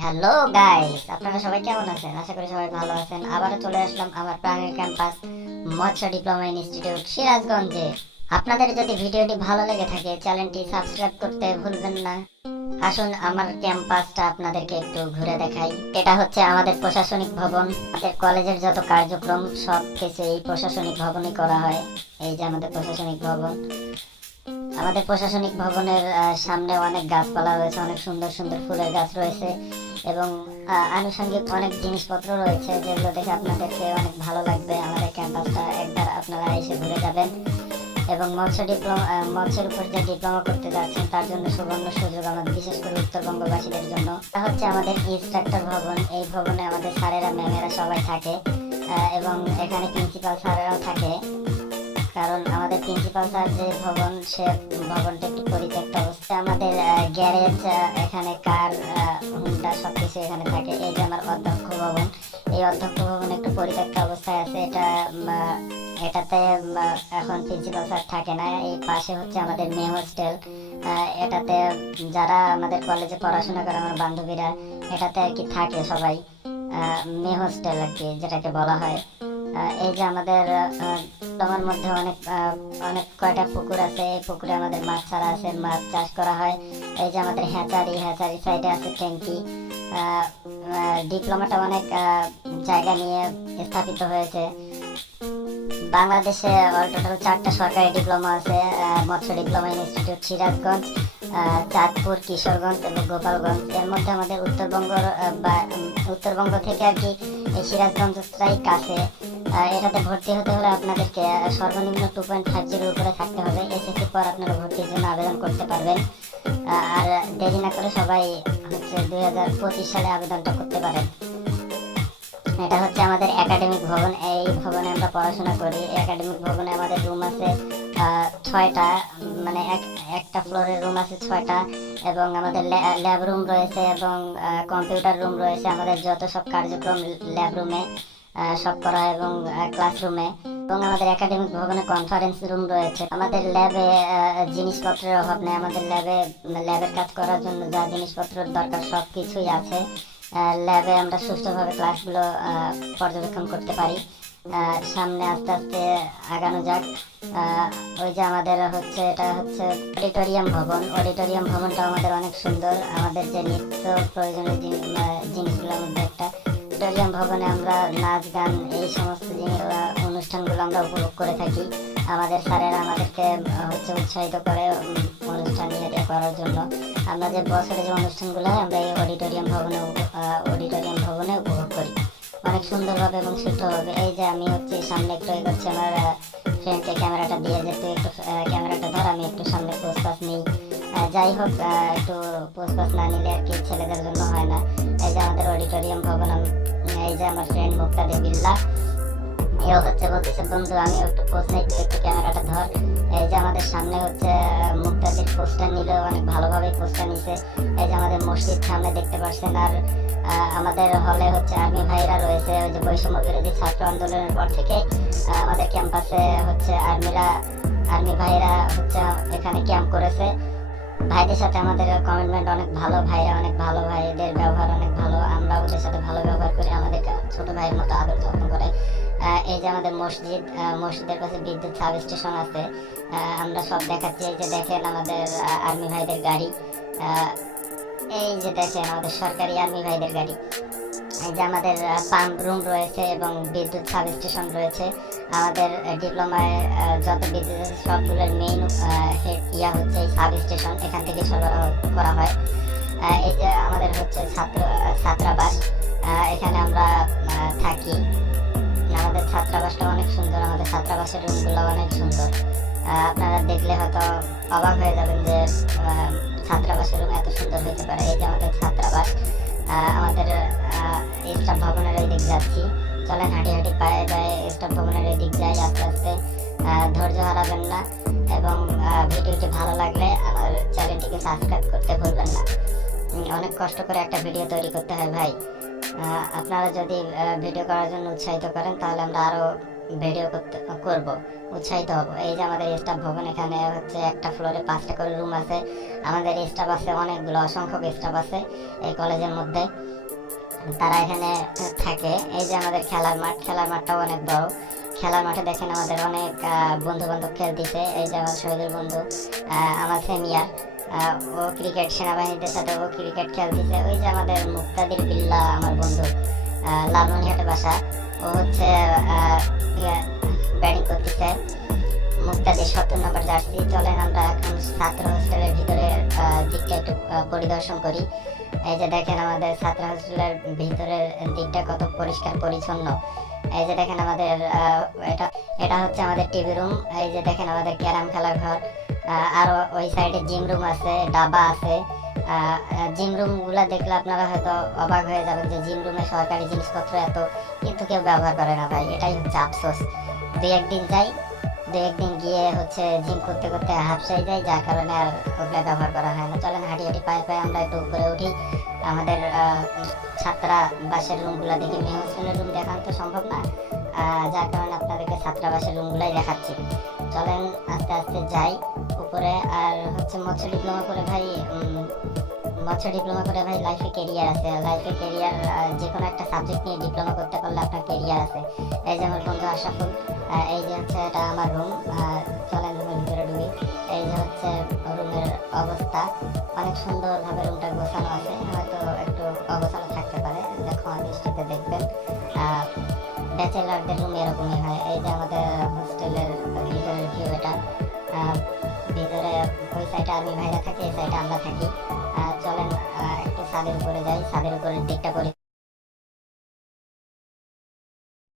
Hello guys আপনারা সবাই কেমন আছেন? আশা করি সবাই ভালো আছেন। আবারও চলে আসলাম আমার প্রাণের ক্যাম্পাস মৎস্য ডিপ্লোমা ইনস্টিটিউট সিরাজগঞ্জে। আপনাদের যদি ভিডিওটি ভালো লেগে থাকে, চ্যানেলটি সাবস্ক্রাইব করতে ভুলবেন না। আসুন, আমার ক্যাম্পাসটা আপনাদেরকে একটু ঘুরে দেখাই। এটা হচ্ছে আমাদের প্রশাসনিক ভবন। আমাদের কলেজের যত কার্যক্রম, সব কিছু এই প্রশাসনিক ভবনে করা হয়। এই যে আমাদের প্রশাসনিক ভবন। আমাদের প্রশাসনিক ভবনের সামনে অনেক গাছপালা রয়েছে, অনেক সুন্দর সুন্দর ফুলের গাছ রয়েছে এবং আনুষঙ্গিক অনেক জিনিসপত্র রয়েছে যেগুলো দেখে আপনাদেরকে অনেক ভালো লাগবে। আমাদের ক্যাম্পাসটা একবার আপনারা এসে ঘুরে যাবেন এবং মৎস্য ডিপ্লোমা মৎস্যের উপর যে ডিপ্লোমা করতে যাচ্ছেন তার জন্য সুবর্ণ সুযোগ আমাদের বিশেষ করে উত্তরবঙ্গবাসীদের জন্য। এটা হচ্ছে আমাদের ইনস্ট্রাক্টর ভবন, এই ভবনে আমাদের স্যারেরা ম্যামেরা সবাই থাকে এবং এখানে প্রিন্সিপাল স্যারেরাও থাকে। কারণ আমাদের প্রিন্সিপাল স্যার যে ভবন, সে ভবনটা একটু পরিত্যক্ত অবস্থা আমাদের গ্যারেজ এখানে কার হুন্ডা সবকিছু এখানে থাকে। এই যে আমার অধ্যক্ষ ভবন, এই অধ্যক্ষ ভবন একটু পরিত্যক্ত অবস্থায় আছে। এটা এটাতে এখন প্রিন্সিপাল স্যার থাকে না। এই পাশে হচ্ছে আমাদের মেয়ে হোস্টেল এটাতে যারা আমাদের কলেজে পড়াশোনা করে, আমার বান্ধবীরা, এটাতে আর কি থাকে সবাই। মেয়ে হোস্টেল আর কি, যেটাকে বলা হয়। এই যে আমাদের তোমার মধ্যে অনেক অনেক কয়টা পুকুর আছে, এই পুকুরে আমাদের মাছ ছাড়া আছে, মাছ চাষ করা হয়। এই যে আমাদের হ্যাচারি হ্যাচারি সাইডে আছে ট্যাঙ্কি। ডিপ্লোমাটা অনেক জায়গা নিয়ে স্থাপিত হয়েছে। বাংলাদেশে অল টোটাল চারটা সরকারি ডিপ্লোমা আছে মৎস্য ডিপ্লোমা ইনস্টিটিউট সিরাজগঞ্জ চাঁদপুর, কিশোরগঞ্জ এবং গোপালগঞ্জ। এর মধ্যে আমাদের উত্তরবঙ্গ উত্তরবঙ্গ থেকে আর কি এই সিরাজগঞ্জটাই কাছে। এটাতে ভর্তি হতে হলে আপনাদেরকে সর্বনিম্ন টু পয়েন্ট ফাইভ জিরোর উপরে থাকতে হবে। এসএসসি পর আপনারা ভর্তির জন্য আবেদন করতে পারবেন। আর দেরি না করে সবাই হচ্ছে দুই হাজার পঁচিশ সালে আবেদনটা করতে পারেন। এটা হচ্ছে আমাদের একাডেমিক ভবন। এই ভবনে আমরা পড়াশোনা করি। একাডেমিক ভবনে আমাদের রুম আছে ছয়টা মানে এক- একটা ফ্লোরের রুম আছে ছয়টা এবং আমাদের ল্যাব রুম রয়েছে এবং কম্পিউটার রুম রয়েছে আমাদের যত সব কার্যক্রম ল্যাব রুমে সব করা এবং ক্লাসরুমে এবং আমাদের একাডেমিক ভবনে কনফারেন্স রুম রয়েছে। আমাদের ল্যাবে জিনিসপত্রের অভাব নেই। আমাদের ল্যাবে ল্যাবের কাজ করার জন্য যা জিনিসপত্রের দরকার সব কিছুই আছে। ল্যাবে আমরা সুষ্ঠুভাবে ক্লাসগুলো পর্যবেক্ষণ করতে পারি। সামনে আস্তে আস্তে আগানো যাক। ওই যে আমাদের হচ্ছে, এটা হচ্ছে অডিটোরিয়াম ভবন। অডিটোরিয়াম ভবনটা আমাদের অনেক সুন্দর। আমাদের যে নিত্য প্রয়োজনীয় জিনিসগুলোর মধ্যে একটা। অডিটোরিয়াম ভবনে আমরা নাচ, গান, এই সমস্ত অনুষ্ঠানগুলো আমরা উপভোগ করে থাকি। আমাদের স্যারেরা আমাদেরকে হচ্ছে উৎসাহিত করে অনুষ্ঠান ইয়ে করার জন্য। আমরা যে বছরে যে অনুষ্ঠানগুলো হয়, আমরা এই অডিটোরিয়াম ভবনে অডিটোরিয়াম ভবনে উপভোগ করি। অনেক সুন্দরভাবে এবং সুষ্ঠুভাবে। এই যে আমি হচ্ছে সামনে একটু এগোচ্ছি, আমার ফ্রেন্ডকে ক্যামেরাটা দিয়ে যেতে একটু ক্যামেরাটা ধর, আমি একটু সামনে পোস্ট পাস নিই। যাই হোক একটু পোস্ট না নিলে আর কি ছেলেদের জন্য হয় না। এই যে আমাদের অডিটোরিয়াম ভবন এই যে আমার ফ্রেন্ড মুক্তা দেবিল্লা এও হচ্ছে বলতেছে, বন্ধু আমি একটু পোস্ট নিই, একটু ক্যামেরাটা ধর। এই যে আমাদের সামনে হচ্ছে মুক্তাদির পোস্টার নিল, অনেক ভালোভাবে পোস্টার নিছে। এই যে আমাদের মসজিদ সামনে দেখতে পাচ্ছেন আর আমাদের হলে হচ্ছে আর্মি ভাইরা রয়েছে, ওই যে বৈষম্য বিরোধী ছাত্র আন্দোলনের পর থেকে আমাদের ক্যাম্পাসে হচ্ছে আর্মিরা আর্মি ভাইরা হচ্ছে এখানে ক্যাম্প করেছে। ভাইদের সাথে আমাদের কমিটমেন্ট অনেক ভালো, ভাইরা অনেক ভালো, ভাইদের ব্যবহার অনেক ভালো, আমরা ওদের সাথে ভালো ব্যবহার করি, আমাদের ছোট ভাইয়ের মতো আদর যত্ন করে। এই যে আমাদের মসজিদ মসজিদের কাছে বিদ্যুৎ সাব স্টেশন আছে আমরা সব দেখাচ্ছি, এই যে দেখেন আমাদের আর্মি ভাইদের গাড়ি। এই যে দেখেন আমাদের সরকারি আর্মি ভাইদের গাড়ি। এই যে আমাদের পাম্প রুম রয়েছে এবং বিদ্যুৎ সাব স্টেশন রয়েছে। আমাদের ডিপ্লোমায় যত আছে সবগুলোর মেইন ইয়া হচ্ছে সাব স্টেশন এখান থেকে সরবরাহ করা হয়। আমাদের হচ্ছে ছাত্র, ছাত্রাবাস। এখানে আমরা থাকি। আমাদের ছাত্রাবাসটা অনেক সুন্দর, আমাদের ছাত্রাবাসের রুমগুলো অনেক সুন্দর। আপনারা দেখলে হয়তো অবাক হয়ে যাবেন যে ছাত্রাবাসের রুম এত সুন্দর হতে পারে। এই যে আমাদের ছাত্রাবাস আমাদের স্টাফ ভবনের এই দিক যাচ্ছি। চলেন হাঁটি হাঁটি পায়ে পায়ে স্টাফ ভবনের এই দিক যাই আস্তে আস্তে ধৈর্য হারাবেন না এবং ভিডিওটি ভালো লাগলে আমার চ্যানেলটিকে সাবস্ক্রাইব করতে ভুলবেন না। অনেক কষ্ট করে একটা ভিডিও তৈরি করতে হয় ভাই। আপনারা যদি ভিডিও করার জন্য উৎসাহিত করেন, তাহলে আমরা আরও ভিডিও করতে, করব, উৎসাহিত হব। এই যে আমাদের স্টাফ ভবন এখানে হচ্ছে একটা ফ্লোরে পাঁচটা করে রুম আছে। আমাদের স্টাফ আছে, অনেকগুলো অসংখ্য স্টাফ আছে এই কলেজের মধ্যে। তারা এখানে থাকে। এই যে আমাদের খেলার মাঠ, খেলার মাঠটাও অনেক বড়। খেলার মাঠে দেখেন আমাদের অনেক বন্ধু বান্ধব খেলতেছে এই যে আমার শহীদুল বন্ধু আমার সেমিয়ার ও ক্রিকেট সেনাবাহিনীদের সাথে ও ক্রিকেট খেলতেছে ওই যে আমাদের মুক্তাদির বিল্লা, আমার বন্ধু লালমনিহাটে বাসা। ও হচ্ছে ব্যাটিং করতেছে। মুক্তাদির সত্তর নম্বর জার্সি। চলেন আমরা এখন ছাত্র হোস্টেলের ভিতরে দিকটা একটু পরিদর্শন করি। এই যে দেখেন আমাদের ছাত্র হোস্টেলের ভিতরের দিকটা কত পরিষ্কার, পরিচ্ছন্ন। এই যে দেখেন আমাদের এটা এটা হচ্ছে আমাদের টিভি রুম। এই যে দেখেন আমাদের ক্যারাম খেলার ঘর। আর ওই সাইডে জিম রুম আছে, ডাবা আছে। জিম রুমগুলা দেখলে আপনারা হয়তো অবাক হয়ে যাবেন যে জিম রুমে সরকারি জিনিসপত্র এত, কিন্তু কেউ ব্যবহার করে না ভাই। এটাই হচ্ছে আফসোস। দুই একদিন যাই দুই একদিন গিয়ে হচ্ছে জিম করতে করতে হাফসাই যায় যার কারণে আর ওগুলা ব্যবহার করা হয় না। চলেন হাঁটি হাঁটি পায়ে পায়ে আমরা একটু উপরে উঠি। আমাদের আহ, ছাত্রা বাসের রুমগুলো দেখি মেয়ে হোস্টেলের রুম দেখানো তো সম্ভব না। যার কারণে আপনাদেরকে ছাত্রাবাসের রুমগুলাই দেখাচ্ছি। চলেন আস্তে আস্তে যাই। উপরে আর হচ্ছে মৎস্য ডিপ্লোমা করে ভাই মৎস্য ডিপ্লোমা করে ভাই লাইফে কেরিয়ার আছে। লাইফে কেরিয়ার যে কোনো একটা সাবজেক্ট নিয়ে ডিপ্লোমা করতে পারলে আপনার কেরিয়ার আছে। এই যে আমার বন্ধু আশাফুল এই যে হচ্ছে এটা আমার রুম চলেন রুমের ভিতরে ঢুকি। এই যে হচ্ছে রুমের অবস্থা, অনেক সুন্দরভাবে রুমটা গোছানো আছে। হয়তো একটু অগোছানো থাকতে পারে। দেখো দৃষ্টিতে দেখবেন। ব্যাচেলারদের রুম এরকমই হয়। এই যে আমাদের হোস্টেলের ভিতরের ভিউ এটা। ভিতরে ওই সাইডে আর্মি ভাইরা থাকে, এই সাইডে আমরা থাকি। চলেন একটু ছাদের উপরে যাই ছাদের উপরের দিকটা পরি